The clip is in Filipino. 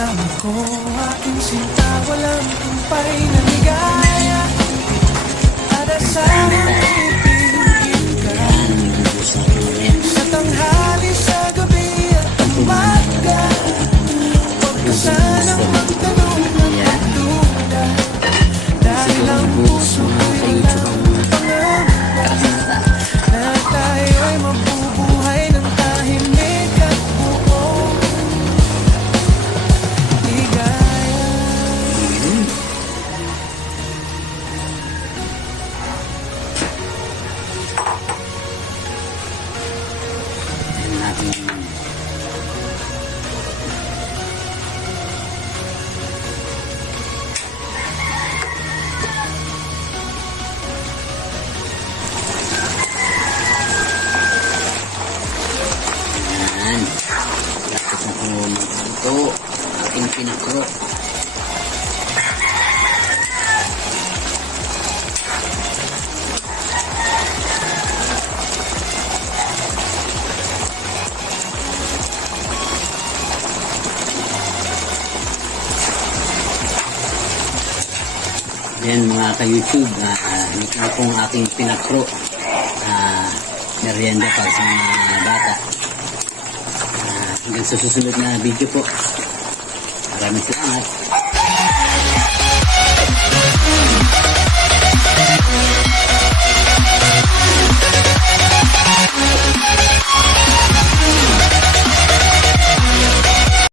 alam ko, aking sinta, walang tumpay na ligaya. At asahan ibigin ka sa tanghali, sa gabi at umaga. Huwag ka sanang magtanong at magduda, dahil ang puso ko'y walang pangamba na tayo'y mabubuhay ng tahimik at buong ligaya. Yan. Lapos na kung ito, aking pinakro. Yan mga ka-YouTube, ito na pong aking pinakro. Merienda para sa mga bata. Hanggang sa susunod na video po. Maraming salamat.